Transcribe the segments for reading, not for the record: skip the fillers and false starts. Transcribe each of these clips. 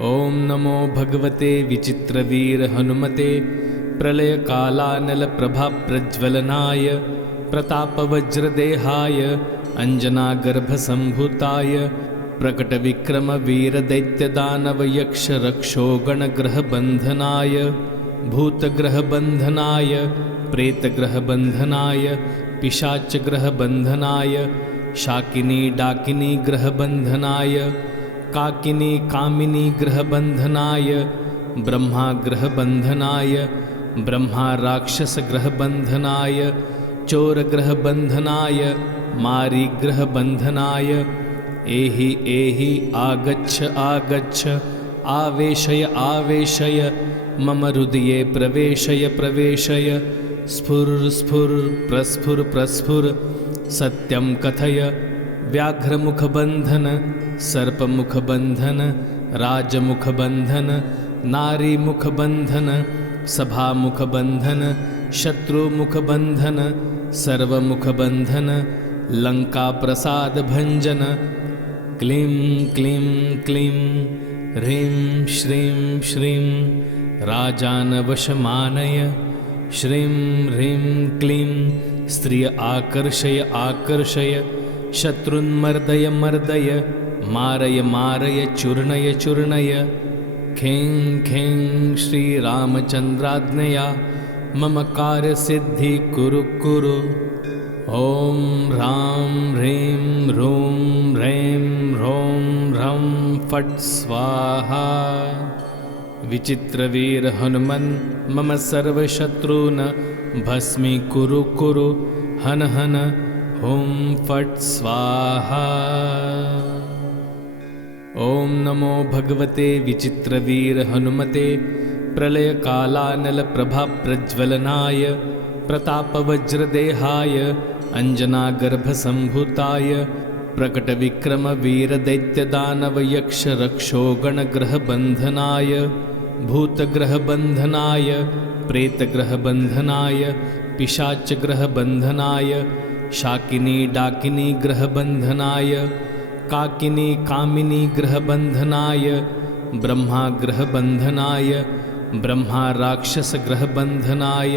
ॐ नमो भगवते विचित्रवीर हनुमते प्रलयकालानलप्रभाप्रज्वलनाय प्रतापवज्रदेहाय अञ्जनागर्भसम्भूताय प्रकटविक्रमवीरदैत्यदानवयक्षरक्षोगणग्रहबन्धनाय भूतग्रहबन्धनाय प्रेतग्रहबन्धनाय पिशाचग्रहबन्धनाय शाकिनी डाकिनी ग्रहबन्धनाय काकिनी कामिनी ग्रहबन्धनाय ब्रह्माग्रहबन्धनाय ब्रह्माराक्षसग्रहबन्धनाय चोरग्रहबन्धनाय मारीग्रहबन्धनाय एहि एहि आगच्छ आगच्छ आवेशय आवेशय मम हृदये प्रवेशय प्रवेशय स्फुर प्रस्फुर प्रस्फुर सत्यं कथय व्याघ्रमुखबन्धन सर्पमुखबन्धन राजमुखबन्धन नारीमुखबन्धन सभामुखबन्धन शत्रुमुखबन्धन सर्वमुखबन्धन लङ्काप्रसादभञ्जन क्लीं क्लीं क्लीं ह्रीं श्रीं श्रीं राजानवशमानय श्रीं ह्रीं क्लीं स्त्रिय आकर्षय आकर्षय शत्रुन्मर्दय मर्दय मारय मारय चूर्णय चूर्णय खें खें श्रीरामचन्द्राज्ञया मम कार्यसिद्धि कुरु कुरु। ॐ ह्रां ह्रीं ह्रूं ह्रैं ह्रौं ह्रं फट् स्वाहा। विचित्रवीर हनुमन् मम सर्वशत्रून् भस्मीकुरु कुरु हन हन ॐ फट् स्वाहा। ॐ नमो भगवते विचित्रवीर हनुमते प्रलयकालानलप्रभाप्रज्वलनाय प्रतापवज्रदेहाय अञ्जनागर्भसम्भूताय प्रकटविक्रमवीरदैत्यदानवयक्षरक्षोगणग्रहबन्धनाय भूतग्रहबन्धनाय प्रेतग्रहबन्धनाय पिशाचग्रहबन्धनाय शाकिनी डाकिनी ग्रहबन्धनाय काकिनी कामिनी ग्रहबन्धनाय ब्रह्माग्रहबन्धनाय ब्रह्माराक्षसग्रहबन्धनाय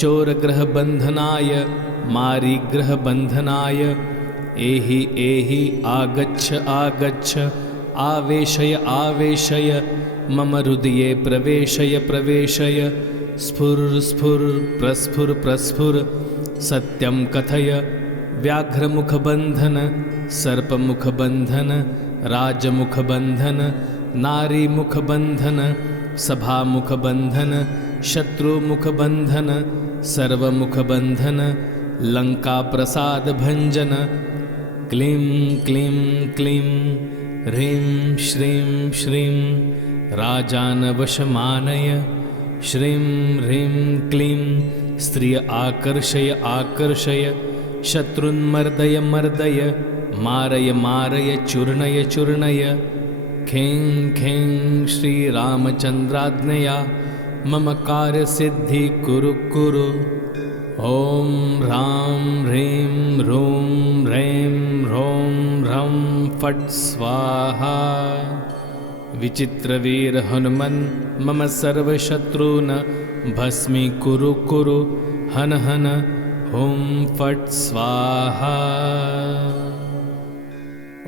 चोरग्रहबन्धनाय मारीग्रहबन्धनाय एहि एहि आगच्छ आगच्छ आवेशय आवेशय मम हृदये प्रवेशय प्रवेशय स्फुर प्रस्फुर प्रस्फुर सत्यं कथय व्याघ्रमुखबन्धन सर्पमुखबन्धन राजमुखबन्धन नारीमुखबन्धन सभामुखबन्धन शत्रुमुखबन्धन सर्वमुखबन्धन लङ्काप्रसादभञ्जन क्लीं क्लीं क्लीं ह्रीं श्रीं श्रीं राजानवशमानय श्रीं ह्रीं क्लीं स्त्रिय आकर्षय आकर्षय शत्रुन्मर्दय मर्दय मारय मारय चूर्णय चूर्णय खें खें श्रीरामचन्द्राज्ञया मम कार्यसिद्धि कुरु कुरु। ॐ ह्रां ह्रीं ह्रूं ह्रैं ह्रौं ह्रं फट् स्वाहा। विचित्रवीर हनुमन् मम सर्वशत्रून् भस्मीकुरु कुरु हन हन ॐ फट् स्वाहा।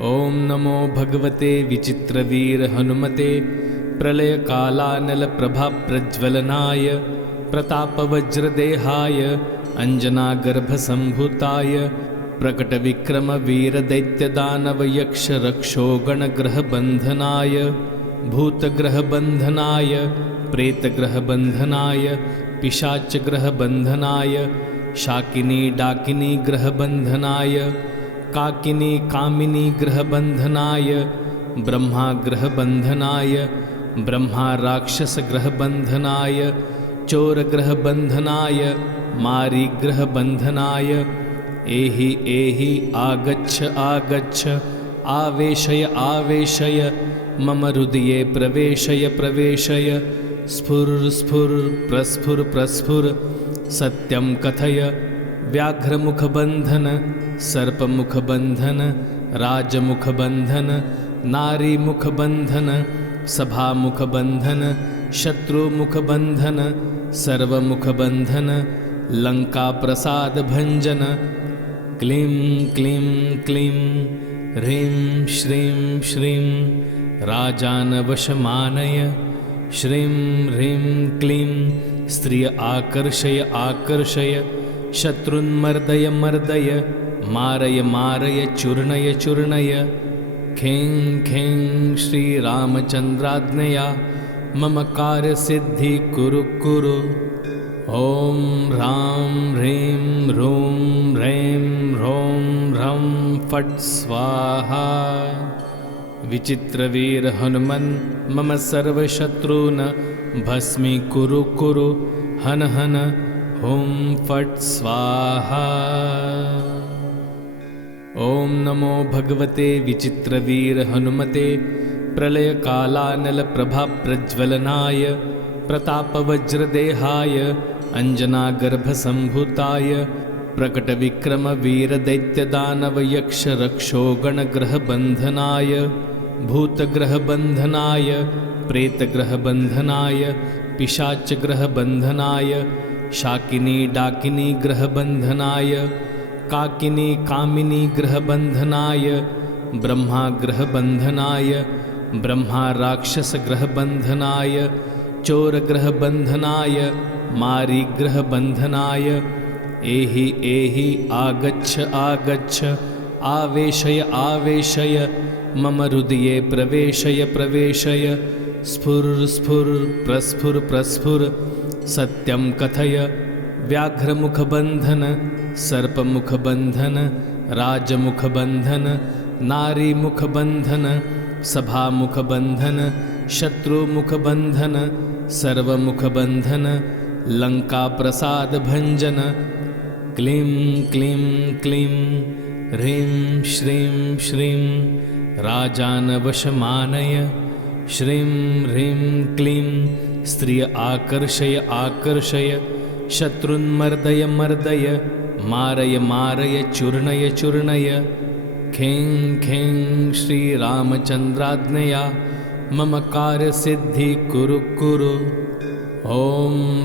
ॐ नमो भगवते विचित्रवीर हनुमते प्रलयकालानलप्रभाप्रज्वलनाय प्रतापवज्रदेहाय अञ्जनागर्भसम्भूताय प्रकटविक्रमवीरदैत्यदानवयक्षरक्षोगणग्रहबन्धनाय भूतग्रहबन्धनाय प्रेतग्रहबन्धनाय पिशाचग्रहबन्धनाय शाकिनी डाकिनी ग्रहबन्धनाय काकिनी कामिनी ग्रहबन्धनाय ब्रह्माग्रहबन्धनाय ब्रह्माराक्षसग्रहबन्धनाय चोरग्रहबन्धनाय मारीग्रहबन्धनाय एहि एहि आगच्छ आगच्छ आवेशय आवेशय मम हृदये प्रवेशय प्रवेशय स्फुर प्रस्फुर प्रस्फुर सत्यं कथय व्याघ्रमुखबन्धन सर्पमुखबन्धन राजमुखबन्धन नारीमुखबन्धन सभामुखबन्धन शत्रुमुखबन्धन सर्वमुखबन्धन लङ्काप्रसादभञ्जन क्लीं क्लीं क्लीं ह्रीं श्रीं श्रीं राजानवशमानय श्रीं ह्रीं क्लीं स्त्रिय आकर्षय आकर्षय शत्रुन्मर्दय मर्दय मारय मारय चूर्णय चूर्णय खें खें श्रीरामचन्द्राज्ञया मम कार्यसिद्धि कुरु कुरु। ॐ ह्रां ह्रीं ह्रूं ह्रैं ह्रौं ह्रं फट् स्वाहा। विचित्रवीर हनुमन् मम सर्वशत्रून् भस्मीकुरु कुरु हन हन हुं फट् स्वाहा। ॐ नमो भगवते विचित्रवीर हनुमते प्रलयकालानलप्रभाप्रज्वलनाय प्रतापवज्रदेहाय अञ्जनागर्भसम्भूताय प्रकटविक्रमवीरदैत्यदानवयक्षरक्षोगणग्रहबन्धनाय भूतग्रहबन्धनाय प्रेतग्रहबन्धनाय पिशाचग्रहबन्धनाय शाकिनी डाकिनी ग्रहबन्धनाय काकिनी कामिनी ग्रहबन्धनाय ब्रह्माग्रहबन्धनाय ब्रह्माराक्षसग्रहबन्धनाय चोरग्रहबन्धनाय मारीग्रहबन्धनाय एहि एहि आगच्छ आगच्छ आवेशय आवेशय मम हृदये प्रवेशय प्रवेशय स्फुर स्फुर प्रस्फुर प्रस्फुर सत्यं कथय व्याघ्रमुखबन्धन सर्पमुखबन्धन राजमुखबन्धन नारीमुखबन्धन सभामुखबन्धन शत्रुमुखबन्धन सर्वमुखबन्धन लङ्काप्रसादभञ्जन क्लीं क्लीं क्लीं ह्रीं श्रीं श्रीं राजानवशमानय श्रीं ह्रीं क्लीं स्त्रिय आकर्षय आकर्षय शत्रुन्मर्दय मर्दय मारय मारय चूर्णय चूर्णय खें खें श्रीरामचन्द्राज्ञया मम कार्यसिद्धि कुरु कुरु। ॐ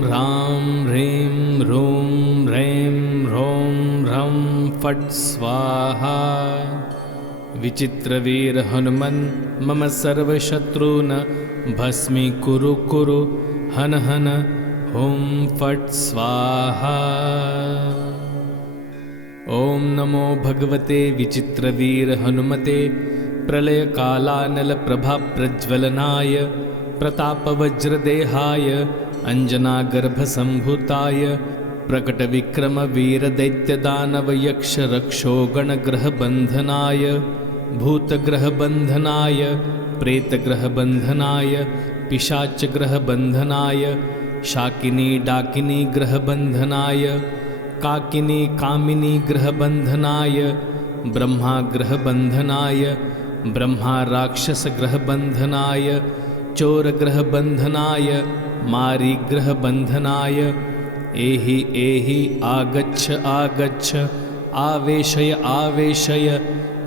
ह्रां ह्रीं ह्रूं ह्रैं ह्रौं ह्रं फट् स्वाहा। विचित्रवीर हनुमन् मम सर्वशत्रून् भस्मीकुरु कुरु हन हन हुं फट् स्वाहा। ॐ नमो भगवते विचित्रवीर हनुमते प्रलयकालानलप्रभाप्रज्वलनाय प्रतापवज्रदेहाय अञ्जनागर्भसम्भूताय प्रकटविक्रमवीरदैत्यदानवयक्षरक्षोगणग्रहबन्धनाय भूतग्रहबन्धनाय प्रेतग्रहबन्धनाय पिशाचग्रहबन्धनाय शाकिनी डाकिनी ग्रहबन्धनाय काकिनी कामिनी ग्रहबन्धनाय ब्रह्माग्रहबन्धनाय ब्रह्माराक्षसग्रहबन्धनाय चोरग्रहबन्धनाय मारीग्रहबन्धनाय एहि एहि आगच्छ आगच्छ आवेशय आवेशय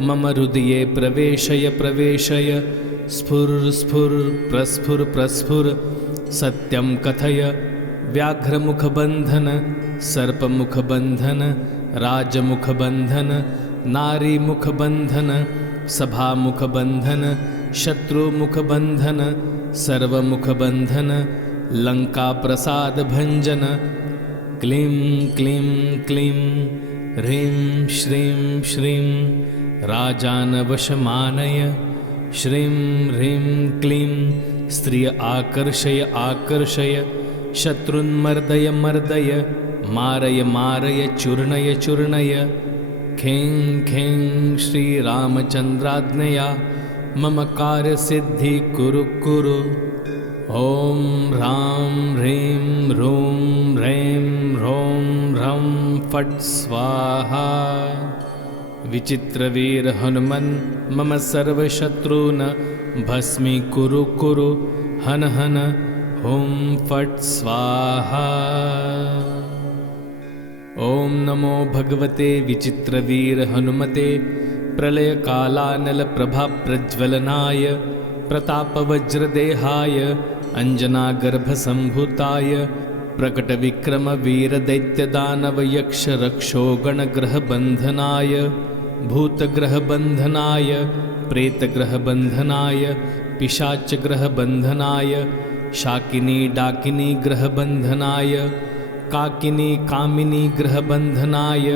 मम हृदये प्रवेशय प्रवेशय स्फुर स्फुर प्रस्फुर प्रस्फुर सत्यं कथय व्याघ्रमुखबन्धन सर्पमुखबन्धन राजमुखबन्धन नारीमुखबन्धन सभामुखबन्धन शत्रुमुखबन्धन सर्वमुखबन्धन लङ्काप्रसादभञ्जन क्लीं क्लीं क्लीं ह्रीं श्रीं श्रीं राजानवशमानय श्रीं ह्रीं क्लीं स्त्रिय आकर्षय आकर्षय शत्रुन्मर्दय मर्दय मारय मारय चूर्णय चूर्णय खें खें श्रीरामचन्द्राज्ञया मम कार्यसिद्धि कुरु कुरु। ॐ ह्रां ह्रीं ह्रूं ह्रैं ह्रौं ह्रं फट् स्वाहा। विचित्रवीर हनुमन् मम सर्वशत्रून् भस्मीकुरु कुरु हन हन हुं फट् स्वाहा। ॐ नमो भगवते विचित्रवीर हनुमते प्रलयकालानलप्रभाप्रज्वलनाय प्रतापवज्रदेहाय अञ्जनागर्भसम्भूताय प्रकटविक्रमवीरदैत्यदानवयक्षरक्षोगणग्रहबन्धनाय भूतग्रहबन्धनाय प्रेतग्रहबन्धनाय पिशाचग्रहबन्धनाय शाकिनी डाकिनी ग्रहबन्धनाय काकिनी कामिनी ग्रहबन्धनाय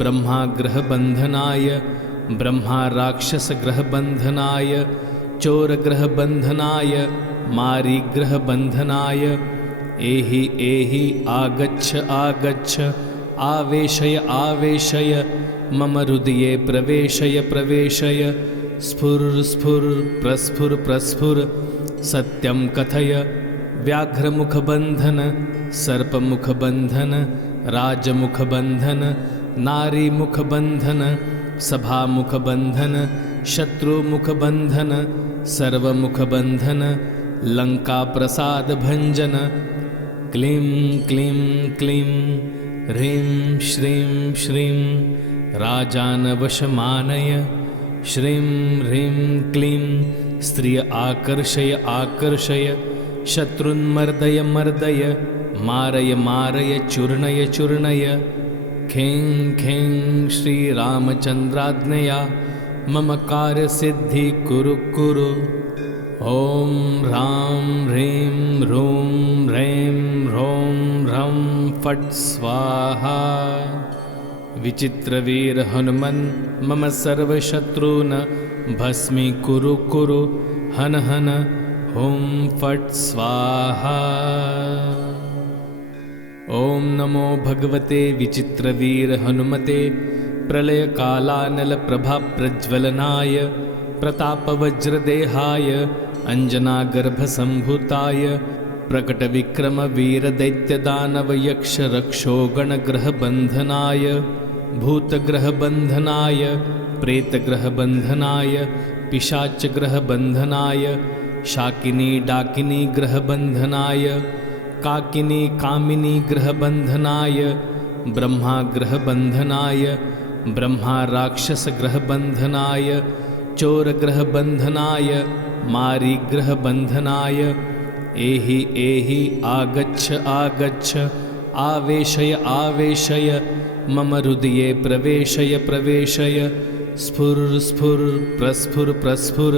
ब्रह्माग्रहबन्धनाय ब्रह्मा राक्षसग्रहबन्धनाय चोरग्रहबन्धनाय मारीग्रहबन्धनाय एहि एहि आगच्छ आगच्छ आवेशय आवेशय मम हृदये प्रवेशय प्रवेशय स्फुर स्फुर प्रस्फुर प्रस्फुर सत्यं कथय व्याघ्रमुखबन्धन सर्पमुखबन्धन राजमुखबन्धन नारीमुखबन्धन सभामुखबन्धन शत्रुमुखबन्धन सर्वमुखबन्धन लङ्काप्रसादभञ्जन क्लीं क्लीं क्लीं ह्रीं श्रीं श्रीं राजानवशमानय श्रीं ह्रीं क्लीं स्त्रिय आकर्षय आकर्षय शत्रुन्मर्दय मर्दय मारय मारय चूर्णय चूर्णय खें खें श्रीरामचन्द्राज्ञया मम कार्यसिद्धि कुरु कुरु ॐ ह्रां ह्रीं ह्रूं ह्रैं ह्रौं ह्रं फट् स्वाहा। विचित्रवीर हनुमन् मम सर्वशत्रून् भस्मीकुरु कुरु हन हन ॐ फट् स्वाहा। ॐ नमो भगवते विचित्रवीर हनुमते प्रलयकालानलप्रभाप्रज्वलनाय प्रतापवज्रदेहाय अञ्जनागर्भसम्भूताय प्रकटविक्रमवीरदैत्यदानवयक्षरक्षोगणग्रहबन्धनाय भूतग्रहबन्धनाय प्रेतग्रहबन्धनाय पिशाचग्रहबन्धनाय शाकिनी डाकिनी ग्रहबन्धनाय काकिनी कामिनी ग्रहबन्धनाय ब्रह्माग्रहबन्धनाय ब्रह्मा राक्षसग्रहबन्धनाय चोरग्रहबन्धनाय मारीग्रहबन्धनाय एहि एहि आगच्छ आगच्छ आवेशय आवेशय मम हृदये प्रवेशय प्रवेशय स्फुर स्फुर प्रस्फुर प्रस्फुर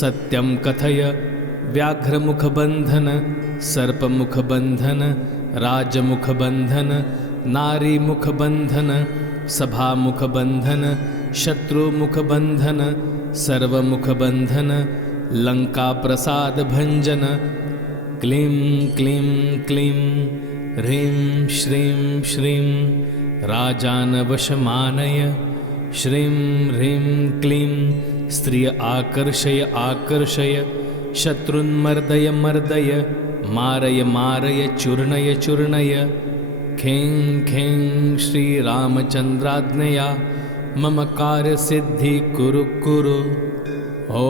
सत्यं कथय व्याघ्रमुखबन्धन सर्पमुखबन्धन राजमुखबन्धन नारीमुखबन्धन सभामुखबन्धन शत्रुमुखबन्धन सर्वमुखबन्धन लङ्काप्रसादभञ्जन क्लीं क्लीं क्लीं ह्रीं श्रीं श्रीं राजानवशमानय श्रीं ह्रीं क्लीं स्त्रिय आकर्षय आकर्षय शत्रुन्मर्दय मर्दय मारय मारय चूर्णय चूर्णय खें खें श्रीरामचन्द्राज्ञया मम कार्यसिद्धि कुरु कुरु ॐ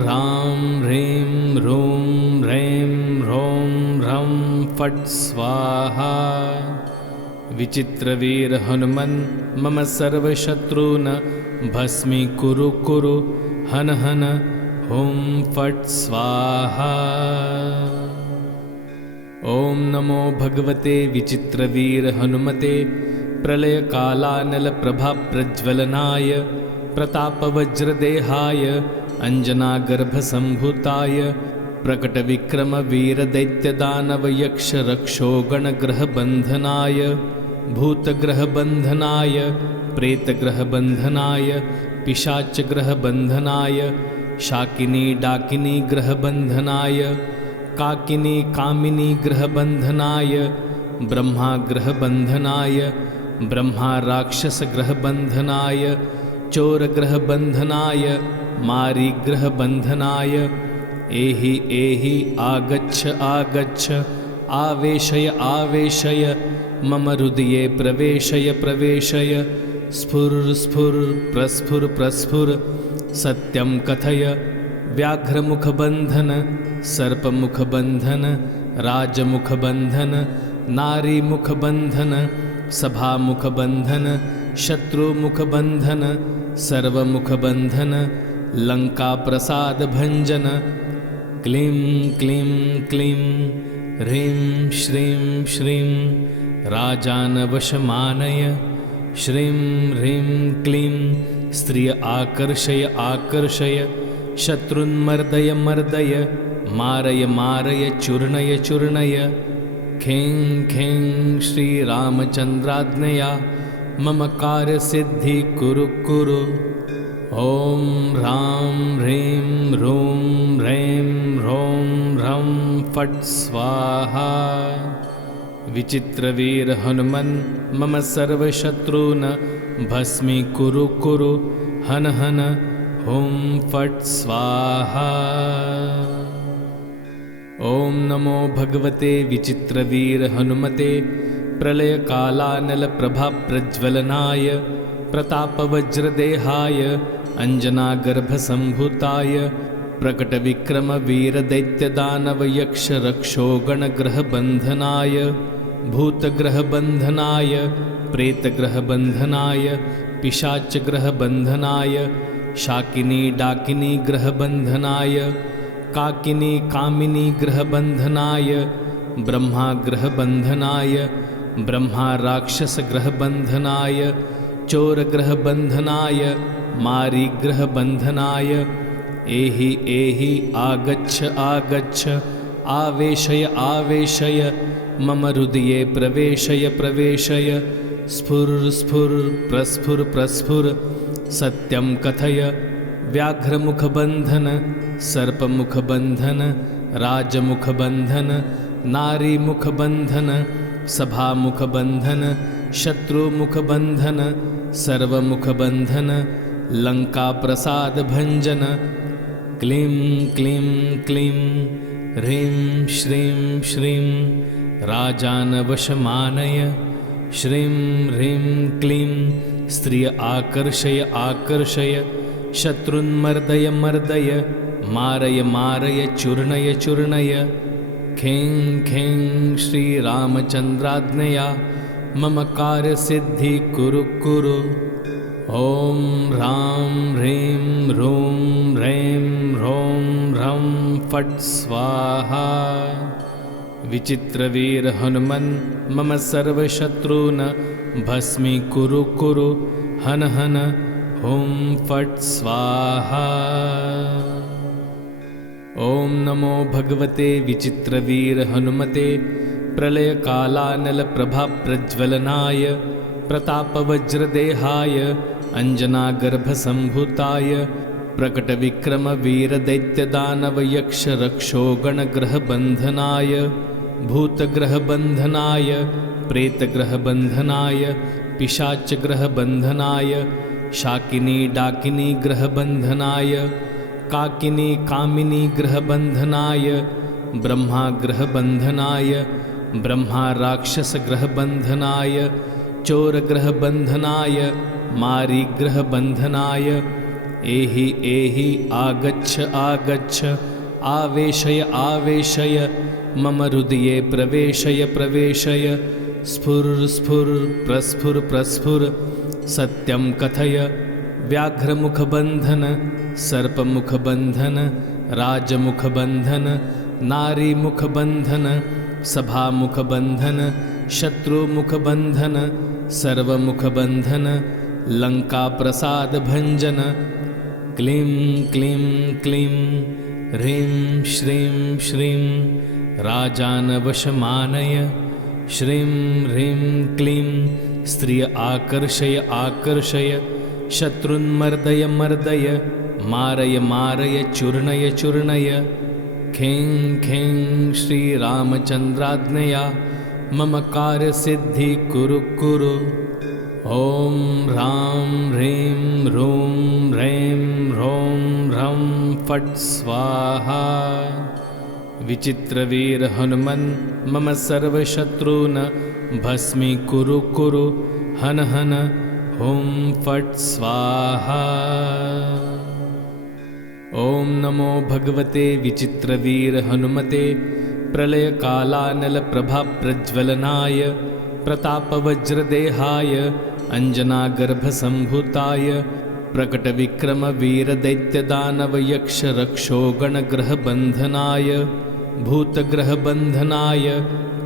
ह्रां ह्रीं ह्रूं ह्रैं ह्रौं ह्रं फट् स्वाहा। विचित्रवीर हनुमन् मम सर्वशत्रून् भस्मीकुरु कुरु हन हन ॐ फट् स्वाहा। ॐ नमो भगवते विचित्रवीर हनुमते प्रलयकालानलप्रभाप्रज्वलनाय प्रतापवज्रदेहाय अञ्जनागर्भसम्भूताय प्रकटविक्रमवीरदैत्यदानवयक्षरक्षोगणग्रहबन्धनाय भूतग्रहबन्धनाय प्रेतग्रहबन्धनाय पिशाचग्रहबन्धनाय शाकिनी डाकिनी ग्रहबन्धनाय काकिनी कामिनी ग्रहबन्धनाय ब्रह्माग्रहबन्धनाय ब्रह्मा राक्षसग्रहबन्धनाय चोरग्रहबन्धनाय मारीग्रहबन्धनाय एहि एहि आगच्छ आगच्छ आवेशय आवेशय मम हृदये प्रवेशय प्रवेशय स्फुर स्फुर प्रस्फुर प्रस्फुर सत्यं कथय व्याघ्रमुखबन्धन सर्पमुखबन्धन राजमुखबन्धन नारीमुखबन्धन सभामुखबन्धन शत्रुमुखबन्धन सर्वमुखबन्धन लङ्काप्रसादभञ्जन क्लीं क्लीं क्लीं ह्रीं श्रीं श्रीं राजानवशमानय श्रीं ह्रीं क्लीं स्त्रिय आकर्षय आकर्षय शत्रुन्मर्दय मर्दय मारय मारय चूर्णय चूर्णय खें खें श्रीरामचन्द्राज्ञया मम कार्यसिद्धि कुरु कुरु। ॐ ह्रां ह्रीं ह्रूं ह्रैं ह्रौं ह्रं फट् स्वाहा। विचित्रवीर हनुमन् मम सर्वशत्रून् भस्मीकुरु कुरु हन हन ॐ फट् स्वाहा। ॐ नमो भगवते विचित्रवीर हनुमते प्रलयकालानलप्रभाप्रज्वलनाय प्रतापवज्रदेहाय अञ्जनागर्भसम्भूताय प्रकटविक्रमवीरदैत्यदानवयक्षरक्षोगणग्रहबन्धनाय भूतग्रहबन्धनाय प्रेतग्रहबन्धनाय पिशाचग्रहबन्धनाय शाकिनी डाकिनी ग्रहबन्धनाय काकिनी कामिनी ग्रहबन्धनाय ब्रह्माग्रहबन्धनाय ब्रह्माराक्षसग्रहबन्धनाय चोरग्रहबन्धनाय मारीग्रहबन्धनाय एहि एहि आगच्छ आगच्छ आवेशय आवेशय मम हृदये प्रवेशय प्रवेशय स्फुर स्फुर प्रस्फुर प्रस्फुर सत्यं कथय व्याघ्रमुखबन्धन सर्पमुखबन्धन राजमुखबन्धन नारीमुखबन्धन सभामुखबन्धन शत्रुमुखबन्धन सर्वमुखबन्धन लङ्काप्रसादभञ्जन क्लीं क्लीं क्लीं ह्रीं श्रीं श्रीं राजानवशमानय श्रीं ह्रीं क्लीं स्त्रिय आकर्षय आकर्षय शत्रुन्मर्दय मर्दय मारय मारय चूर्णय चूर्णय खें खें श्रीरामचन्द्राज्ञया मम कार्यसिद्धि कुरु कुरु। ॐ ह्रां ह्रीं ह्रूं ह्रैं ह्रौं ह्रं फट् स्वाहा। विचित्रवीर हनुमन् मम सर्वशत्रून् भस्मीकुरु कुरु हन हन ॐ फट् स्वाहा। ॐ नमो भगवते विचित्रवीर हनुमते प्रलयकालानलप्रभाप्रज्वलनाय प्रतापवज्रदेहाय अञ्जनागर्भसम्भूताय प्रकटविक्रमवीरदैत्यदानवयक्षरक्षोगणग्रहबन्धनाय भूतग्रहबन्धनाय प्रेतग्रहबन्धनाय पिशाचग्रहबन्धनाय शाकिनी डाकिनी ग्रहबन्धनाय काकिनी कामिनी ग्रहबन्धनाय ब्रह्माग्रहबन्धनाय ब्रह्माराक्षसग्रहबन्धनाय चोरग्रहबन्धनाय मारीग्रहबन्धनाय एहि एहि आगच्छ आगच्छ आवेशय आवेशय मम हृदये प्रवेशय प्रवेशय स्फुर स्फुर प्रस्फुर प्रस्फुर सत्यं कथय व्याघ्रमुखबन्धन सर्पमुखबन्धन राजमुखबन्धन नारीमुखबन्धन सभामुखबन्धन शत्रुमुखबन्धन सर्वमुखबन्धन लङ्काप्रसादभञ्जन क्लीं क्लीं क्लीं ह्रीं श्रीं श्रीं राजानवशमानय श्रीं ह्रीं क्लीं स्त्रिय आकर्षय आकर्षय शत्रुन्मर्दय मर्दय मारय मारय चूर्णय चूर्णय खें खें श्रीरामचन्द्राज्ञया मम कार्यसिद्धि कुरु कुरु। ॐ ह्रां ह्रीं ह्रूं ह्रैं ह्रौं ह्रं फट् स्वाहा। विचित्रवीर हनुमन् मम सर्वशत्रून् भस्मीकुरु कुरु हन हन ॐ फट् स्वाहा। ॐ नमो भगवते विचित्रवीर हनुमते प्रलयकालानलप्रभाप्रज्वलनाय प्रतापवज्रदेहाय अञ्जनागर्भसम्भूताय प्रकटविक्रमवीरदैत्यदानवयक्षरक्षोगणग्रहबन्धनाय भूतग्रहबन्धनाय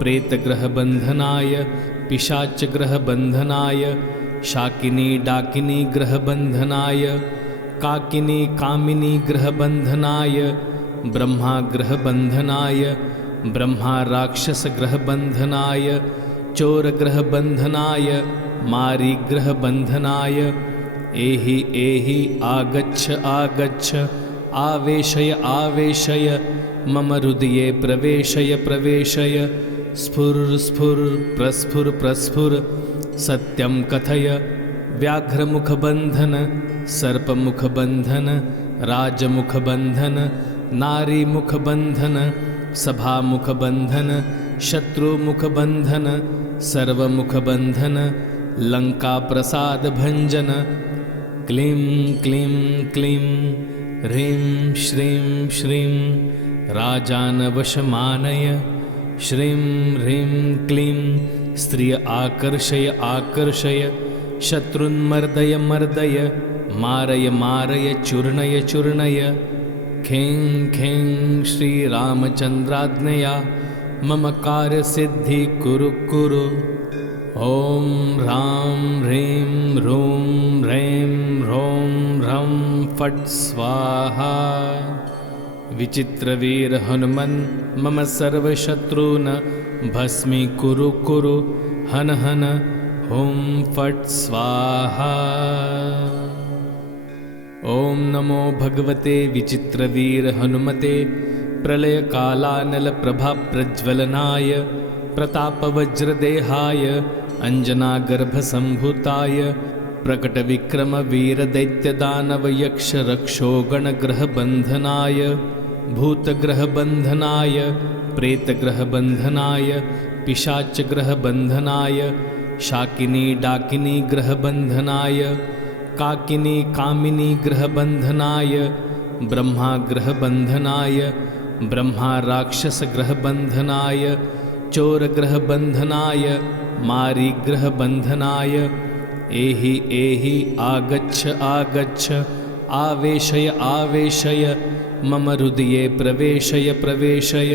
प्रेतग्रहबन्धनाय पिशाचग्रहबन्धनाय शाकिनी डाकिनी ग्रहबन्धनाय काकिनी कामिनी ग्रहबन्धनाय ब्रह्माग्रहबन्धनाय ब्रह्मा राक्षसग्रहबन्धनाय चोरग्रहबन्धनाय मारीग्रहबन्धनाय एहि एहि आगच्छ आगच्छ आवेशय आवेशय मम हृदये प्रवेशय प्रवेशय स्फुर स्फुर प्रस्फुर प्रस्फुर सत्यं कथय व्याघ्रमुखबन्धन सर्पमुखबन्धन राजमुखबन्धन नारीमुखबन्धन सभामुखबन्धन शत्रुमुखबन्धन सर्वमुखबन्धन लङ्काप्रसादभञ्जन क्लीं क्लीं क्लीं ह्रीं श्रीं श्रीं राजानवशमानय श्रीं ह्रीं क्लीं स्त्रिय आकर्षय आकर्षय शत्रुन्मर्दय मर्दय मारय मारय चूर्णय चूर्णय खें खें श्रीरामचन्द्राज्ञया मम कार्यसिद्धि कुरु कुरु ॐ ह्रां ह्रीं ह्रूं ह्रैं ह्रौं ह्रं फट् स्वाहा। विचित्रवीर हनुमन् मम सर्वशत्रून् भस्मीकुरु कुरु हन हन ॐ फट् स्वाहा। ॐ नमो भगवते विचित्रवीर हनुमते प्रलयकालानलप्रभाप्रज्वलनाय प्रतापवज्रदेहाय अञ्जनागर्भसम्भूताय प्रकटविक्रमवीरदैत्यदानवयक्षरक्षोगणग्रहबन्धनाय भूतग्रहबन्धनाय प्रेतग्रहबन्धनाय पिशाचग्रहबन्धनाय शाकिनी डाकिनी ग्रहबन्धनाय काकिनी कामिनी ग्रहबन्धनाय ब्रह्माग्रहबन्धनाय ब्रह्मा राक्षसग्रहबन्धनाय चोरग्रहबन्धनाय मारीग्रहबन्धनाय एहि एहि आगच्छ आगच्छ आवेशय आवेशय मम हृदये प्रवेशय प्रवेशय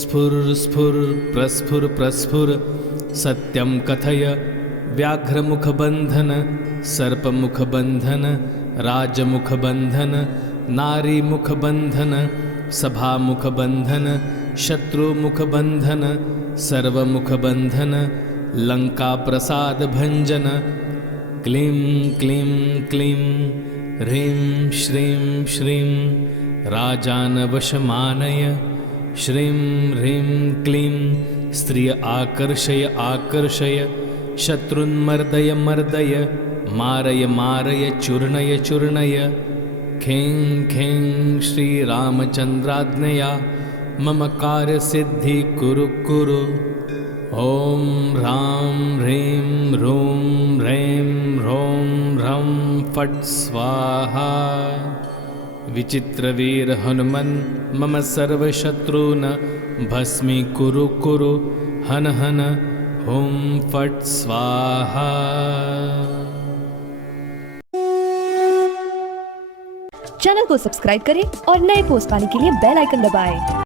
स्फुर स्फुर प्रस्फुर प्रस्फुर सत्यं कथय व्याघ्रमुखबन्धन सर्पमुखबन्धन राजमुखबन्धन नारीमुखबन्धन सभामुखबन्धन शत्रुमुखबन्धन सर्वमुखबन्धन लङ्काप्रसादभञ्जन क्लीं क्लीं क्लीं ह्रीं श्रीं श्रीं राजानवशमानय श्रीं ह्रीं क्लीं स्त्रिय आकर्षय आकर्षय शत्रुन्मर्दय मर्दय मारय मारय चूर्णय चूर्णय खें खें श्रीरामचन्द्राज्ञया मम कार्यसिद्धि कुरु कुरु ॐ ह्रां ह्रीं ह्रूं ह्रैं ह्रौं ह्रं फट् स्वाहा। विचित्रवीर हनुमन् मम सर्वशत्रून् भस्मीकुरु कुरु हन हन ॐ फट् स्वाहा। चैनल को सब्सक्राइब करें और नए पोस्ट पाने के लिए बेल आइकन दबाएं।